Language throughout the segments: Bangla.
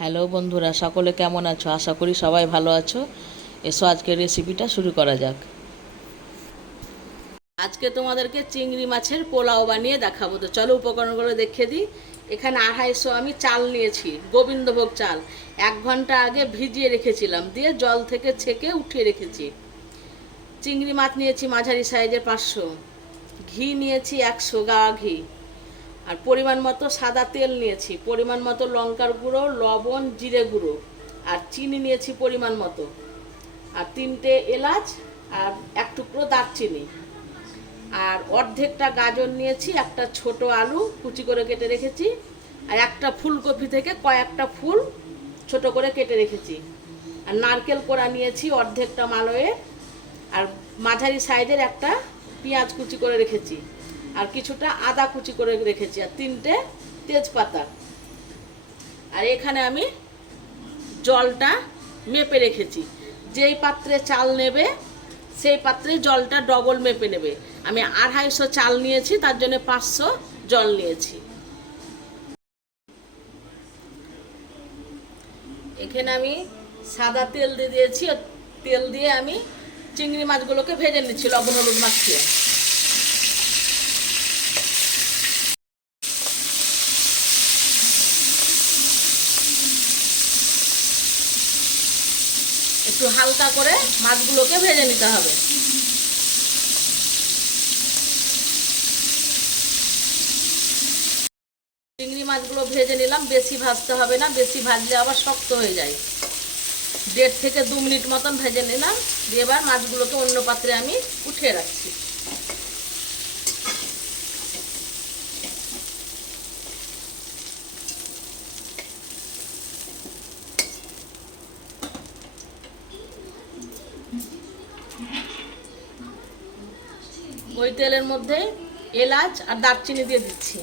হ্যালো বন্ধুরা, সকলে কেমন আছো? আশা করি সবাই ভালো আছো। এসো আজকের রেসিপিটা শুরু করা যাক। আজকে তোমাদেরকে চিংড়ি মাছের পোলাও বানিয়ে দেখাবো। তো চলো উপকরণগুলো দেখে দিই। এখানে আড়াইশো আমি চাল নিয়েছি, গোবিন্দভোগ চাল। এক ঘণ্টা আগে ভিজিয়ে রেখেছিলাম, দিয়ে জল থেকে ছেঁকে উঠিয়ে রেখেছি। চিংড়ি মাছ নিয়েছি মাঝারি সাইজের পাঁচশো। ঘি নিয়েছি একশো গাওয়া ঘি। আর পরিমাণ মতো সাদা তেল নিয়েছি, পরিমাণ মতো লঙ্কার গুঁড়ো, লবণ, জিরে গুঁড়ো আর চিনি নিয়েছি পরিমাণ মতো। আর তিনটে এলাচ আর এক টুকরো দারচিনি। আর অর্ধেকটা গাজর নিয়েছি, একটা ছোট আলু কুচি করে কেটে রেখেছি আর একটা ফুলকপি থেকে কয়েকটা ফুল ছোট করে কেটে রেখেছি। আর নারকেল কোড়া নিয়েছি অর্ধেকটা মালয়ে আর মাঝারি সাইজের একটা পেঁয়াজ কুচি করে রেখেছি। আর কিছুটা আদা কুচি করে রেখেছি আর তিনটে তেজপাতা। আর এখানে আমি জলটা মেপে রেখেছি। যেই পাত্রে চাল নেবে, সেই পাত্রে জলটা ডবল মেপে নেবে। আমি আড়াইশো চাল নিয়েছি, তার জন্য পাঁচশো জল নিয়েছি। এখানে আমি সাদা তেল দিয়ে দিয়েছি তেল দিয়ে আমি চিংড়ি মাছগুলোকে ভেজে নিচ্ছি, লবণ হলুদ মাখিয়ে। একটু হালকা করে মাছগুলোকে ভেজে নিতে হবে। চিংড়ি মাছগুলো ভেজে নিলাম, বেশি ভাজতে হবে না, বেশি ভাজলে আবার শক্ত হয়ে যায়। দেড় থেকে দু মিনিট মতন ভেজে নিলাম, দিয়ে এবার মাছগুলোকে অন্য পাত্রে আমি উঠে রাখছি। তেলের মধ্যে এলাচ আর দারচিনি দিয়ে দিচ্ছি।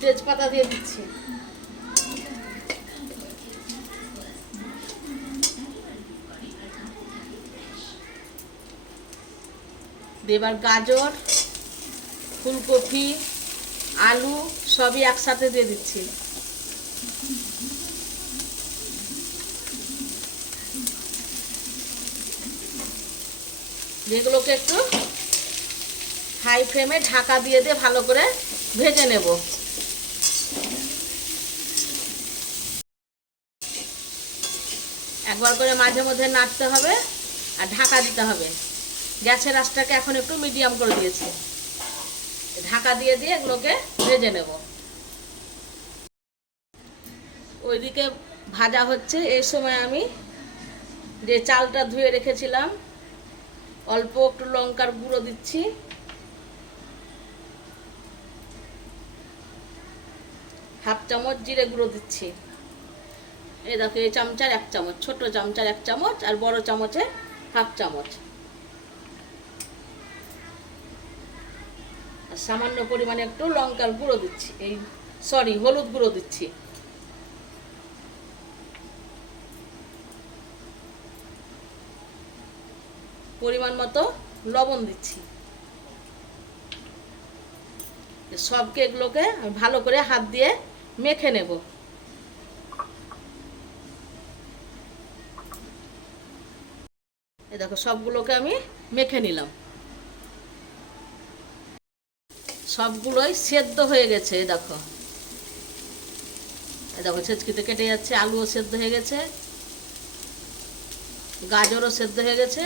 তেজপাতা দিয়ে দিচ্ছি। এবার গাজর, ফুলকপি, আলু সবই একসাথে দিয়ে দিচ্ছি। যেগুলোকে একটু হাই ফ্লেমে ঢাকা দিয়ে দিয়ে ভালো করে ভেজে নেব। একবার করে মাঝে মধ্যে নাড়তে হবে আর ঢাকা দিতে হবে। গ্যাসের আঁচটাকে এখন একটু মিডিয়াম করে দিয়েছি। ঢাকা দিয়ে দিয়ে এগুলোকে ভেজে নেব। ওইদিকে ভাজা হচ্ছে। এই সময় আমি যে চালটা ধুয়ে রেখেছিলাম অল্প একটু লঙ্কার গুঁড়ো দিচ্ছি। হাফ চামচ জিরে গুঁড়ো দিচ্ছি। এই দেখো, এই চামচার এক চামচ, ছোট চামচার এক চামচ আর বড় চামচে হাফ চামচ। আর সামান্য পরিমাণে একটু লঙ্কার গুঁড়ো দিচ্ছি, এই সরি হলুদ গুঁড়ো দিচ্ছি। পরিমাণ মতো লবণ দিচ্ছি। সবকে এগুলোকে আমি ভালো করে হাত দিয়ে মেখে নেব। এই দেখো, সবগুলোকে আমি মেখে নিলাম। সবগুলোই সেদ্ধ হয়ে গেছে দেখো। দেখো, ছেচকিতে কেটে যাচ্ছে, আলুও সেদ্ধ হয়ে গেছে, গাজরও সেদ্ধ হয়ে গেছে।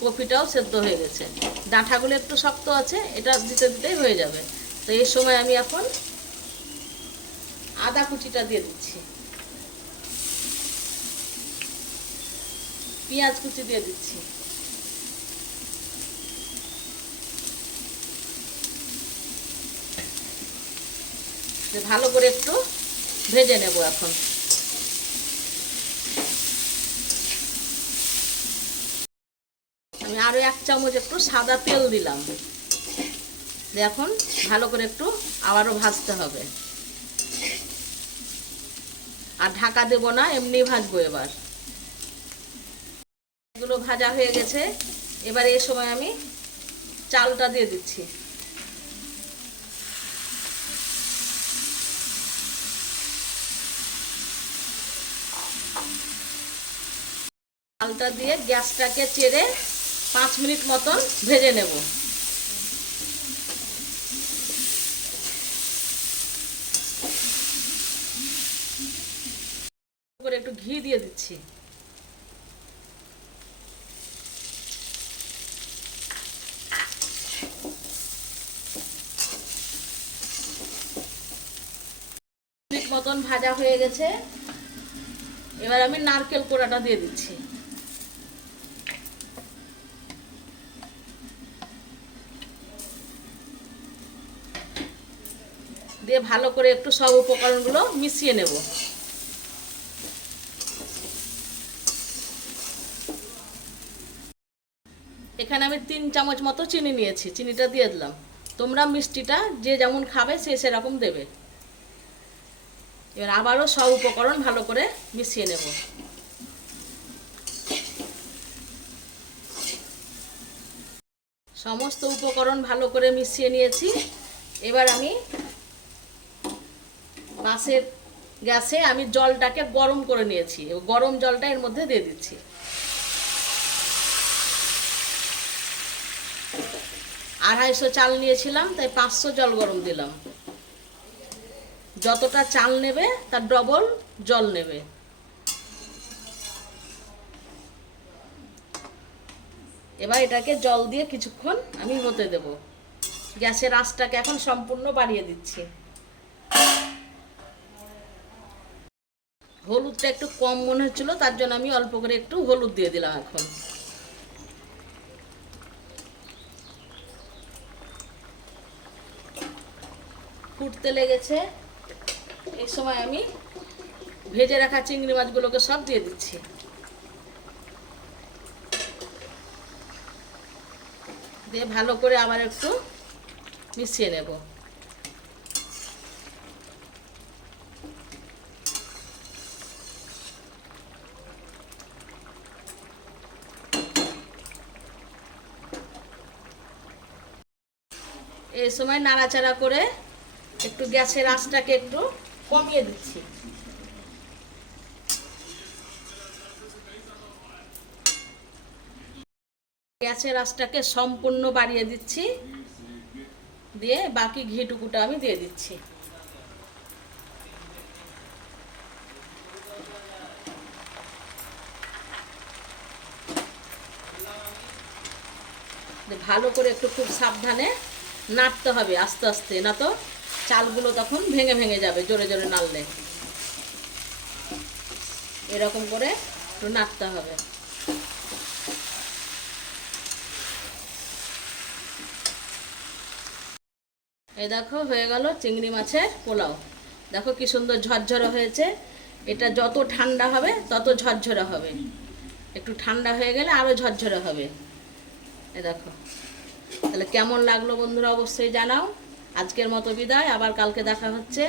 কপিটাও সেদ্ধ হয়ে গেছে। ডাঁটাগুলো একটু শক্ত আছে, এটা দিতে দিতেই হয়ে যাবে। তো এই সময় আমি এখন আদা কুচিটা দিয়ে দিচ্ছি। পেঁয়াজ কুচি দিয়ে দিচ্ছি। ভালো করে একটু ভেজে নেব এখন। আমি আরও এক চামচ একটু সাদা তেল দিলাম। এখন ভালো করে একটু আবারও ভাজতে হবে। আর ঢাকা দেব না, এমনি ভাজবো এবার। এগুলো ভাজা হয়ে গেছে। এবার এই সময় আমি চালটা দিয়ে দিচ্ছি। চালটা দিয়ে গ্যাসটাকে চেড়ে পাঁচ মিনিট মতন ভেজে নেব। একটু ঘি দিয়ে দিচ্ছি। মতন ভাজা হয়ে গেছে। এবার আমি নারকেল কোড়াটা দিয়ে দিচ্ছি। দিয়ে ভালো করে একটু সব উপকরণগুলো মিশিয়ে নেব। এখানে আমি তিন চামচ মতো চিনি নিয়েছি, চিনিটা দিয়ে দিলাম। তোমরা মিষ্টিটা যে যেমন খাবে সে সেরকম দেবে। এবার আবারও সব উপকরণ ভালো করে মিশিয়ে নেব। সমস্ত উপকরণ ভালো করে মিশিয়ে নিয়েছি। এবার আমি পাশের গ্যাসে আমি জলটাকে গরম করে নিয়েছি। গরম জলটা এর মধ্যে দিয়ে দিচ্ছি। আড়াইশো চাল নিয়েছিলাম, তাই পাঁচশো জল গরম দিলাম। যতটা চাল নেবে, তার ডবল জল নেবে। এবার এটাকে জল দিয়ে কিছুক্ষণ আমি হতে দেব। গ্যাসের আঁচটাকে এখন সম্পূর্ণ বাড়িয়ে দিচ্ছি। হলুদটা একটু কম মনে হচ্ছিল, তার জন্য আমি অল্প করে একটু হলুদ দিয়ে দিলাম এখন। ফুটতে লেগেছে। এই সময় আমি ভেজে রাখা চিংড়ি মাছগুলোকে সব দিয়ে দিচ্ছি। দিয়ে ভালো করে আবার একটু মিশিয়ে নেব। এই সময় নাড়াচাড়া করে একটু গ্যাসের আঁচটাকে একটু কমিয়ে দিচ্ছি। গ্যাসের আঁচটাকে সম্পূর্ণ বাড়িয়ে দিচ্ছি। দিয়ে বাকি ঘিটুকুটা আমি দিয়ে দিচ্ছি। ভালো করে একটু খুব সাবধানে নাড়তে হবে আস্তে আস্তে, না তো চালগুলো তখন ভেঙে ভেঙে যাবে জোরে জোরে নাড়লে। এরকম করে একটু নাড়তে হবে। এই দেখো হয়ে গেল চিংড়ি মাছের পোলাও। দেখো কি সুন্দর ঝরঝরে হয়েছে। এটা যত ঠান্ডা হবে তত ঝরঝরে হবে। একটু ঠান্ডা হয়ে গেলে আরও ঝরঝরে হবে। এ দেখো। তাহলে কেমন লাগল বন্ধুরা অবশ্যই জানাও। আজকের মতো বিদায় আবার কালকে দেখা হচ্ছে।